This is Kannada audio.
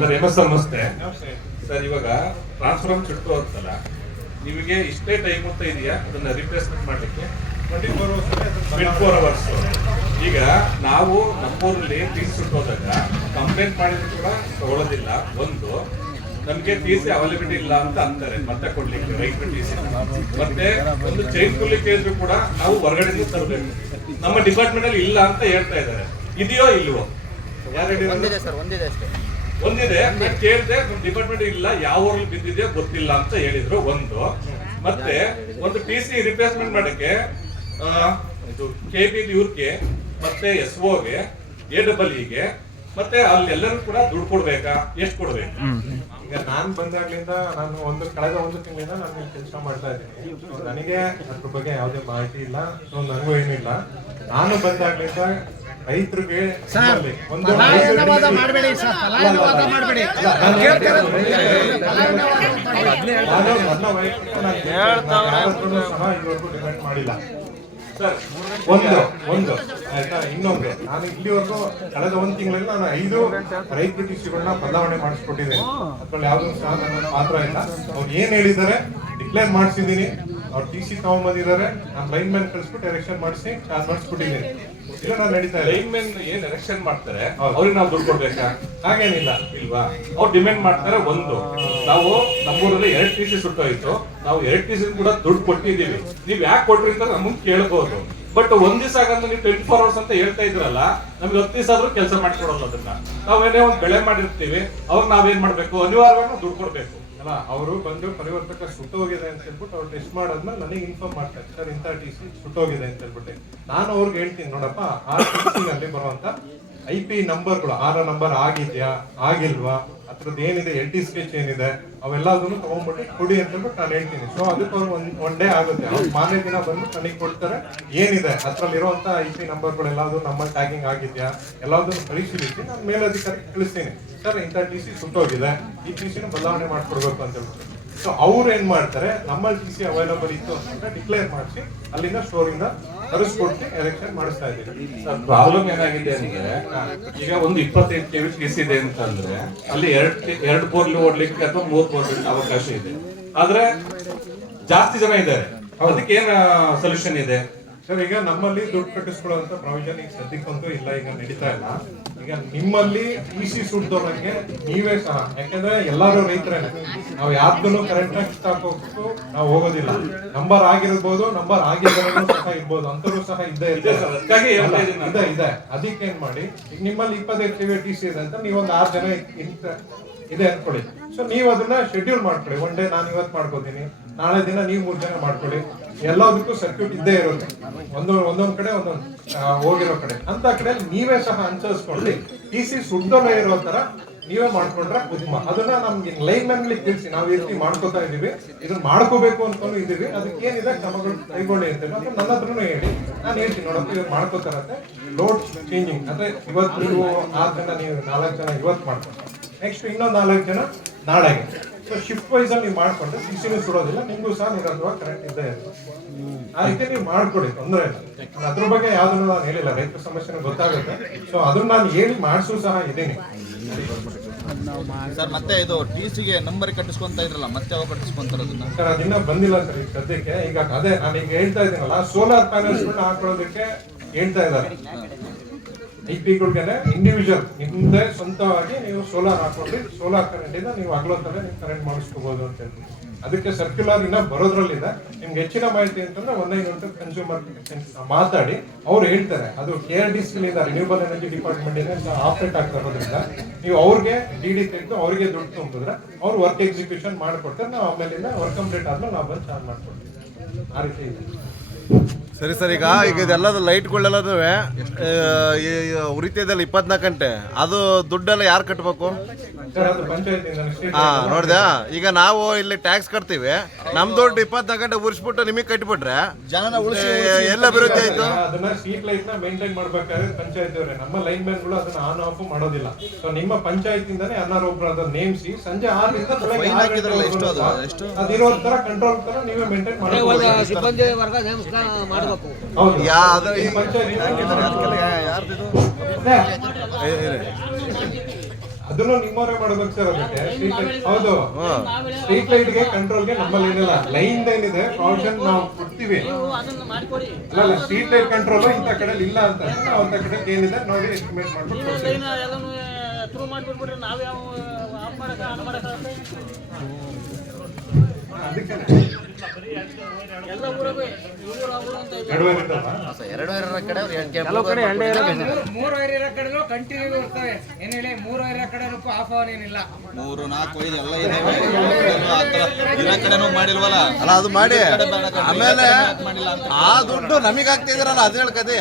ಸರ್ ಸಂಸ್ಥೆ ಸರ್ ಇವಾಗ ಟ್ರಾನ್ಸ್ಫಾರ್ಮ್ ಚುಟ್ಟು ಅಂತಲ್ಲ. ನಿಮಗೆ ಇಷ್ಟೇ ಟೈಮ್ ಅಂತ ಇದೆಯಾ? ಅದನ್ನ ರಿಪ್ಲೇಸ್ಮೆಂಟ್ ಮಾಡ್ಲಿಕ್ಕೆ? ಅವರ್ಸ್ ಈಗ ನಾವು ನಮ್ಮೂರಲ್ಲಿ ಟಿ ಸಿ ಹೋದಾಗ ಕಂಪ್ಲೇಂಟ್ ಮಾಡಿದ್ರು ಕೂಡ ತಗೊಳ್ಳೋದಿಲ್ಲ ಒಂದು, ನಮಗೆ ಟಿ ಸಿ ಅವೈಲಬಿಲಿಟಿ ಇಲ್ಲ ಅಂತ ಅಂತಾರೆ. ಮತ್ತೆ ಕೊಡ್ಲಿಕ್ಕೆ ರೈಟ್ ಟಿ ಸಿ ಮತ್ತೆ ಒಂದು ಚೈನ್ ಕೊಡ್ಲಿಕ್ಕೆ ಇದ್ರು ಕೂಡ ನಾವು ಹೊರಗಡೆಯಿಂದ ತರಬೇಕು. ನಮ್ಮ ಡಿಪಾರ್ಟ್ಮೆಂಟ್ ಅಲ್ಲಿ ಇಲ್ಲ ಅಂತ ಹೇಳ್ತಾ ಇದ್ದಾರೆ. ಇದೆಯೋ ಇಲ್ವೋ? ಒಂದಿದೆ ಸರ್, ಒಂದಿದೆ ಅಷ್ಟೇ. ಒಂದಿದೆ ನಾನು ಕೇಳಿದೆ ನಮ್ ಡಿಪಾರ್ಟ್ಮೆಂಟ್ ಇಲ್ಲ ಯಾವ ಊರಲ್ಲಿ ಬಿದ್ದಿದೆಯೋ ಗೊತ್ತಿಲ್ಲ ಅಂತ ಹೇಳಿದ್ರು ಒಂದು. ಮತ್ತೆ ಒಂದು ಪಿ ಸಿ ರಿಪ್ಲೇಸ್ಮೆಂಟ್ ಮಾಡಕ್ಕೆ ಆ, ಇದು ಕೆ ಬಿ ಇವ್ರಿಗೆ ಮತ್ತೆ ಎಸ್ಗೆ ಎ ಡಬಲ್ ಇಗೆ ಮತ್ತೆ ಅಲ್ಲಿ ಎಲ್ಲರೂ ಕೂಡ ದುಡ್ಡು ಕೊಡ್ಬೇಕಾ? ಎಷ್ಟು ಕೊಡ್ಬೇಕು? ಈಗ ನಾನು ಬಂದಾಗ್ಲಿಂದ ನಾನು ಒಂದು ಕಳೆದ ಒಂದು ತಿಂಗಳಿಂದ ನಾನು ಕೆಲಸ ಮಾಡ್ತಾ ಇದ್ದೀನಿ. ನನಗೆ ಅದ್ರ ಬಗ್ಗೆ ಯಾವುದೇ ಮಾಹಿತಿ ಇಲ್ಲ ಸೊ ನನಗೂ ಏನಿಲ್ಲ ನಾನು ಬಂದಾಗ್ಲಿಂದ ರೈತರಿಗೆ ಸರ್ ಒಂದು ಫಲಾನುವಾದ ಮಾಡಬೇಡಿ ಮಾಡಬೇಡಿ. ಡಿಮ್ಯಾಂಡ್ ಮಾಡಿಲ್ಲ. ಸರ್ ಒಂದು ಒಂದು. ಆಯ್ತಾ? ಇನ್ನೊಂದು. ನಾನು ಇಲ್ಲಿವರೆಗೂ ಕಳೆದ ಒಂದು ತಿಂಗಳಲ್ಲಿ ನಾನು ಐದು ರೈತ ಟಿಸಿಗಳನ್ನ ಬದಲಾವಣೆ ಮಾಡಿಸ್ಕೊಟ್ಟಿದ್ದೀನಿ. ಅದ್ರಲ್ಲಿ ಯಾವ್ದು ಸಹ ನನ್ನ ಪಾತ್ರ ಇಲ್ಲ. ಅವ್ರು ಏನ್ ಹೇಳಿದ್ದಾರೆ ಡಿಕ್ಲೇರ್ ಮಾಡಿಸಿದ್ದೀನಿ. ಅವ್ರು ಟಿ ಸಿ ತಗೊಂಬಂದಿದ್ದಾರೆ. ನಾನು ಲೈನ್ ಮ್ಯಾನ್ ಕಳಿಸ್ಬಿಟ್ಟು ಎಲೆಕ್ಷನ್ ಮಾಡಿಸಿ ಚಾರ್ಜ್ ಮಾಡಿಸ್ಬಿಟ್ಟಿದ್ದೀನಿ. ಲೈನ್ ಮೆನ್ ಏನ್ ಎಲೆಕ್ಷನ್ ಮಾಡ್ತಾರೆ. ಅವ್ರಿಗೆ ನಾವು ದುಡ್ಡು ಕೊಡ್ಬೇಕಾ? ಹಾಗೇನಿಲ್ಲ ಇಲ್ವಾ? ಅವ್ರು ಡಿಮ್ಯಾಂಡ್ ಮಾಡ್ತಾರೆ ಒಂದು. ನಾವು ನಮ್ಮೂರಲ್ಲಿ ಎರಡ್ ಟಿ ಸಿ ಸುಟ್ಟೋಯ್ತು. ನಾವು ಎರಡ್ ಟಿ ಸಿ ಕೂಡ ದುಡ್ಡು ಕೊಟ್ಟಿದ್ದೀವಿ. ನೀವ್ ಯಾಕೆ ಕೊಟ್ರಿ ಅಂತ ನಮಗ್ ಕೇಳ್ಬೋದು. ಬಟ್ ಒಂದ್ ದಿವಸ ಆಗಂದ್ರೆ ನೀವು ಟ್ವೆಂಟಿ ಫೋರ್ ಅವರ್ಸ್ ಅಂತ ಹೇಳ್ತಾ ಇದ್ರಲ್ಲ ನಮ್ಗೆ ಹತ್ತು ದಿವಸ ಆದ್ರೂ ಕೆಲಸ ಮಾಡ್ಕೊಡಲ್ಲ ಅದನ್ನ. ನಾವೇನೇ ಒಂದ್ ಬೆಳೆ ಮಾಡಿರ್ತೀವಿ ಅವಾಗ ನಾವೇನ್ ಮಾಡ್ಬೇಕು? ಅನಿವಾರ್ಯವಾಗಿ ನಾವು ದುಡ್ಡು ಕೊಡ್ಬೇಕು. ಅಲ್ಲ ಅವರು ಬಂದು ಪರಿವರ್ತಕ ಸುಟ್ಟೋಗಿದೆ ಅಂತ ಹೇಳ್ಬಿಟ್ಟು ಅವ್ರು ಟೆಸ್ಟ್ ಮಾಡಾದ್ಮೇಲೆ ನನಗೆ ಇನ್ಫಾರ್ಮ್ ಮಾಡ್ತಾರೆ. ಸರ್ ಇಂಥ ಟಿ ಸಿ ಸುಟ್ಟೋಗಿದೆ ಅಂತ ಹೇಳ್ಬಿಟ್ಟು. ನಾನು ಅವ್ರಿಗೆ ಹೇಳ್ತೀನಿ ನೋಡಪ್ಪ. ಆ ಆರ್ನಲ್ಲಿ ಬರುವಂತ ಐ ಪಿ ನಂಬರ್ಗಳು ಆರ ನಂಬರ್ ಆಗಿದ್ಯಾ, ಆಗಿಲ್ವಾ ಅದ್ರದ್ದು ಏನಿದೆ ಎಲ್ ಟಿ ಸ್ಕೆಚ್ ಏನಿದೆ, ಅವೆಲ್ಲದನ್ನು ತಗೊಂಡ್ಬಿಟ್ಟು ಕೊಡಿ ಅಂತ ನಾನು ಹೇಳ್ತೀನಿ. ಸೊ ಅದಕ್ಕೆ ಅವ್ರು ಒಂದ್ ಒನ್ ಡೇ ಆಗುತ್ತೆ. ಅವ್ರು ಮಾರನೇ ದಿನ ಬಂದು ನನಗೆ ಕೊಡ್ತಾರೆ. ಏನಿದೆ ಅದ್ರಲ್ಲಿರುವಂತ ಐ ಪಿ ನಂಬರ್ಗಳು ಎಲ್ಲಾದ್ರು ನಮ್ಮ ಟ್ಯಾಗಿಂಗ್ ಆಗಿದ್ಯಾ, ಎಲ್ಲದನ್ನು ಪರಿಶೀಲಿಸಿ ನಾನು ಮೇಲಧಿಕಾರಿಗೆ ಕಳಿಸ್ತೀನಿ. ಸರ್, ಇಂಥ ಟಿ ಸಿ ಸುಟ್ಟೋಗಿದೆ. ಈ ಟಿ ಸಿನ ಬದಲಾವಣೆ ಮಾಡ್ಕೊಡ್ಬೇಕು ಅಂತ ಹೇಳ್ಬಿಟ್ಟು. ಸೊ ಅವ್ರು ಏನ್ ಮಾಡ್ತಾರೆ ನಮ್ಮಲ್ಲಿ ಟಿ ಸಿ ಅವೈಲಬಲ್ ಇತ್ತು ಅಂತ ಡಿಕ್ಲೇರ್ ಮಾಡಿಸಿ ಅಲ್ಲಿಂದ ಸ್ಟೋರಿಂದ ಇಂದ ತರಿಸ್ಕೊಡ್ತಿ ಎಲೆಕ್ಷನ್ ಮಾಡಿಸ್ತಾ ಇದ್ದೀವಿ. ಸರ್ ಪ್ರಾಬ್ಲಮ್ ಏನಾಗಿದೆ ಅಂದ್ರೆ ಈಗ ಒಂದು ಇಪ್ಪತ್ತೈದು ಕೆವಿ ಸಿ ಇದೆ ಅಂತಂದ್ರೆ ಅಲ್ಲಿ ಎರಡು ಎರಡು ಬೋರ್ಲಿ ಓಡ್ಲಿಕ್ಕೆ ಅಥವಾ ಮೂರ್ ಬೋರ್ಲಿ ಅವಕಾಶ ಇದೆ. ಆದ್ರೆ ಜಾಸ್ತಿ ಜನ ಇದ್ದಾರೆ. ಅದಕ್ಕೆ ಏನ್ ಸೊಲ್ಯೂಷನ್ ಇದೆ? ಸರ್ ಈಗ ನಮ್ಮಲ್ಲಿ ದುಡ್ಡು ಕಟ್ಟಿಸ್ಕೊಳ್ಳುವಂತ ಪ್ರಾವಿಷನ್ ಈಗ ಸದ್ಯಕ್ಕಂತೂ ಇಲ್ಲ ಈಗ ನಡೀತಾ ಇಲ್ಲ. ಈಗ ನಿಮ್ಮಲ್ಲಿ ಇ ಸಿ ಸುಡ್ದವ್ರಂಗೆ ನೀವೇ ಸಹ ಯಾಕಂದ್ರೆ ಎಲ್ಲಾರು ರೈತರೇನೆ. ನಾವು ಯಾರ್ದು ಕರೆಂಟ್ ಆಗಿ ಹೋಗ್ಬಿಟ್ಟು ನಾವು ಹೋಗೋದಿಲ್ಲ. ನಂಬರ್ ಆಗಿರ್ಬೋದು ನಂಬರ್ ಆಗಿರೋ ಸಹ ಇರ್ಬೋದು ಅಂತರೂ ಸಹ ಇದ್ದೇ ಇದೆ ಇದೆ ಇದೆ. ಅದಕ್ಕೆ ಏನ್ ಮಾಡಿ ಈಗ ನಿಮ್ಮಲ್ಲಿ ಇಪ್ಪತ್ತೈದು ಕೆ ಟಿ ಸಿ ಇದೆ ಅಂತ ನೀವೊಂದು ಆರು ಜನ ಇಂತ ಇದೆ ಅನ್ಕೊಳ್ಳಿ. ಸೊ ನೀವು ಅದನ್ನ ಶೆಡ್ಯೂಲ್ ಮಾಡ್ಕೊಳ್ಳಿ. ಒನ್ ಡೇ ನಾನು ಇವತ್ತು ಮಾಡ್ಕೋತೀನಿ. ನಾಳೆ ದಿನ ನೀವು ಮೂರು ಜನ ಮಾಡ್ಕೊಳ್ಳಿ. ಎಲ್ಲದಕ್ಕೂ ಸರ್ಕ್ಯೂಟ್ ಇದ್ದೇ ಇರುತ್ತೆ. ಒಂದೊಂದು, ಒಂದೊಂದ್ ಕಡೆ ಒಂದೊಂದು ಹೋಗಿರೋ ಕಡೆ. ಅಂತ ಕಡೆ ನೀವೇ ಸಹ ಅನುಸರಿಸ್ಕೊಳ್ಳಿ. ಟಿ ಸಿ ಸುಡ್ದಲೇ ಇರೋ ತರ ನೀವೇ ಮಾಡ್ಕೊಂಡ್ರೆ ಉತ್ತಮ. ಅದನ್ನ ನಮ್ಗೆ ಲೈನ್ ಮ್ಯಾನ್ ತಿಳಿಸಿ, ನಾವು ಈ ರೀತಿ ಮಾಡ್ಕೋತಾ ಇದೀವಿ ಇದನ್ನ ಮಾಡ್ಕೋಬೇಕು ಅನ್ಕೊಂಡು ಇದೀವಿ ಅದಕ್ಕೆ ಏನಿದೆ ಕ್ರಮಗಳು ಕೈಗೊಳ್ಳಿ ಅಂತ ನನ್ನ ಹತ್ರನು ಹೇಳಿ, ನಾನು ಹೇಳ್ತೀನಿ ನೋಡಪ್ಪ ಇವ್ರು ಮಾಡ್ಕೋತಾರಂತೆ. ಲೋಡ್ ಚೇಂಜಿಂಗ್ ಅಂದ್ರೆ ಇವತ್ತು ನೀವು ಜನ, ನೀವು ನಾಲ್ಕು ಜನ ಇವತ್ತು ಮಾಡ್ಕೊಂಡು ನೆಕ್ಸ್ಟ್ ಇನ್ನೊಂದು ನಾಲ್ಕು ಜನ ನಾಳೆಗೆ. ಸೊ ಶಿಫ್ಟ್ ವೈಸ್ ಅಲ್ಲಿ ನೀವು ಮಾಡ್ಕೊಂಡ್ರೆ ಸಿಸಿನೂ ಸುಡೋದಿಲ್ಲ ನಿಮ್ಗೂ ಸಹ ನಿರಂತರ ಕರೆಂಟ್ ಇದ್ದೇ ಇರುತ್ತೆ. ಆ ರೀತಿ ನೀವು ಮಾಡ್ಕೊಡಿ ತೊಂದರೆ ಇಲ್ಲ. ಅದ್ರ ಬಗ್ಗೆ ಯಾವ್ದನ್ನು ನಾನು ಹೇಳಿಲ್ಲ ರೈತರ ಸಮಸ್ಯೆನೂ ಗೊತ್ತಾಗುತ್ತೆ. ಸೊ ಅದನ್ನ ನಾನು ಹೇಳಿ ಮಾಡಿಸು ಸಹ ಇದ್ದೀನಿ. ಸರ್ ಮತ್ತೆ ಇದು ಟಿ ಸಿಗೆ ನಂಬರ್ ಕಟ್ಟಿಸ್ಕೊಂತ ಇದ್ರಲ್ಲ ಮತ್ತೆ ಯಾವಾಗ ಕಟ್ಟಿಸ್ಕೊಂತಾರ ಅದನ್ನ? ಸರ್ ಅದಿನ್ನ ಬಂದಿಲ್ಲ ಸರ್ ಈಗ ಸದ್ಯಕ್ಕೆ. ಈಗ ಅದೇ ನಾನು ಈಗ ಹೇಳ್ತಾ ಇದ್ದೀನಲ್ಲ ಸೋಲಾರ್ ಪ್ಯಾನಲ್ಸ್ ಹಾಕೊಳ್ಳೋದಕ್ಕೆ ಹೇಳ್ತಾ ಇದ್ದಾರೆ. ಐ ಪಿಗಳಿಗೆ ಇಂಡಿವಿಜುವಲ್ ಹಿಂದೆ ಸ್ವಂತವಾಗಿ ನೀವು ಸೋಲಾರ್ ಹಾಕೊಂಡ್ರಿ ಸೋಲಾರ್ ಕರೆಂಟ್ ಇಂದ ನೀವು ಹಗಲೊತ್ತಲ್ಲೇ ನೀವು ಕರೆಂಟ್ ಮಾಡಿಸ್ಕೋಬಹುದು ಅಂತ ಹೇಳಿ ಅದಕ್ಕೆ ಸರ್ಕ್ಯುಲರ್ ಇನ್ನ ಬರೋದ್ರಲ್ಲಿದೆ. ನಿಮ್ಗೆ ಹೆಚ್ಚಿನ ಮಾಹಿತಿ ಅಂತಂದ್ರೆ ಒಂದೇ ಗಂಟೆ ಕನ್ಸ್ಯೂಮರ್ ಮಾತಾಡಿ. ಅವ್ರು ಹೇಳ್ತಾರೆ, ಅದು ಕೆ ಆರ್ ಡಿ ಸಿಲಿಂದ ರಿನ್ಯೂಬಲ್ ಎನರ್ಜಿ ಡಿಪಾರ್ಟ್ಮೆಂಟ್ ಇಂದ ಆಪರೇಟ್ ಆಗ್ತಾ ಇರೋದ್ರಿಂದ. ನೀವು ಅವ್ರಿಗೆ ಡಿ ಡಿ ತೆಗೆದು ಅವ್ರಿಗೆ ದುಡ್ಡು ತುಂಬಿದ್ರೆ ಅವ್ರು ವರ್ಕ್ ಎಕ್ಸಿಕ್ಯೂಷನ್ ಮಾಡ್ಕೊಡ್ತಾರೆ, ನಾವು ಆಮೇಲಿಂದ ವರ್ಕ್ ಕಂಪ್ಲೀಟ್ ಆದ್ಮೇಲೆ ನಾವು ಬಂದು ಚಾರ್ಜ್ ಮಾಡ್ಕೊಡ್ತೀವಿ. ಆ ರೀತಿ ಇದೆ. ಸರಿ ಸರ್ ಈಗ ಈಗ ಇದೆಲ್ಲದು ಲೈಟ್ಗಳೆಲ್ಲದೂ ಉರಿತಿದೆಯಲ್ಲ ಇಪ್ಪತ್ನಾಲ್ಕು ಗಂಟೆ. ಅದು ದುಡ್ಡೆಲ್ಲ ಯಾರು ಕಟ್ಟಬೇಕು ಹಾ ನೋಡ್ದಾ ಈಗ ನಾವು ಇಲ್ಲಿ ಟ್ಯಾಕ್ಸ್ ಕಟ್ತೀವಿ. ನಮ್ ದುಡ್ಡು ಇಪ್ಪತ್ತು ಗಂಟೆ ಉರಿಸ್ಬಿಟ್ಟು ನಿಮಗೆ ಕಟ್ಬಿಟ್ರೆ ಜನನ ಉಳಿಸಿ ಎಲ್ಲ ಅಭಿವೃದ್ಧಿ ಆಯ್ತು? ಅದನ್ನ ಸ್ಟ್ರೀಟ್ ಲೈಟ್ನ ಮೇಂಟೈನ್ ಮಾಡ್ಬೇಕಾದ್ರೆ ಪಂಚಾಯತ್ ಅವರೇ ನಮ್ಮ ಲೈನ್ ಮ್ಯಾನ್ಗಳು ಅದನ್ನ ಆನ್ ಆಫ್ ಮಾಡೋದಿಲ್ಲ. ಸೊ ನಿಮ್ಮ ಪಂಚಾಯತ್ ಇಂದಾನೆ ಒಬ್ರು ಅದನ್ನ ನೇಮಿಸಿ ಸಂಜೆ ಆರರಿಂದ ಗಂಟೆ ಹಾಕಿದ್ರಲ್ಲ, ಎಷ್ಟು ಅದು? ಎಷ್ಟು? ಅದಿರೋ ತರ ಕಂಟ್ರೋಲ್ ತರ ನೀವೇ ಮೇಂಟೈನ್ ಮಾಡಬಹುದು ಸಿಬ್ಬಂದಿ ವರ್ಗ ನೇಮಕ ಮಾಡಬೇಕು. ಹೌದು. ಯಾ ಅದ್ರ ಈ ಪಂಚಾಯತ್ ಯಾರ್ದಿದು ಅದೇ ಅದನ್ನು ನಿಮ್ಮವರೇ ಮಾಡ್ಬೇಕು ಸರ್ ಅದಕ್ಕೆ ಸ್ಟ್ರೀಟ್ ಲೈಟ್ ಹೌದು. ಲೈಟ್ಗೆ ಕಂಟ್ರೋಲ್ಗೆ ನಮ್ಮಲ್ಲಿ ಏನಿಲ್ಲ. ಲೈನ್ ಏನಿದೆ ಪ್ರಾವಿಷನ್ ನಾವು ಕೊಡ್ತೀವಿ. ಅಲ್ಲ ಅಲ್ಲ ಸ್ಟ್ರೀಟ್ ಲೈಟ್ ಕಂಟ್ರೋಲ್ ಇಂಥ ಕಡೆ ಇಲ್ಲ ಅಂತ. ನಾವು ಅಂತ ಕಡೆ ಏನಿದೆ ನೋಡಿ ಎಸ್ಟಿಮೇಟ್ ಮಾಡ್ಬಿಟ್ಟು ನೀವೇ ಯಾವ ಅದಕ್ಕೆ ಮೂರು ನಾಲ್ಕು ಎಲ್ಲ ಕಡೆನೂ ಮಾಡಿ. ಆಮೇಲೆ ಆ ದುಡ್ಡು ನಮಗೆ ಆಗ್ತಿದಿರಲ್ಲ ಅದ್ ಹೇಳ್ಕದಿ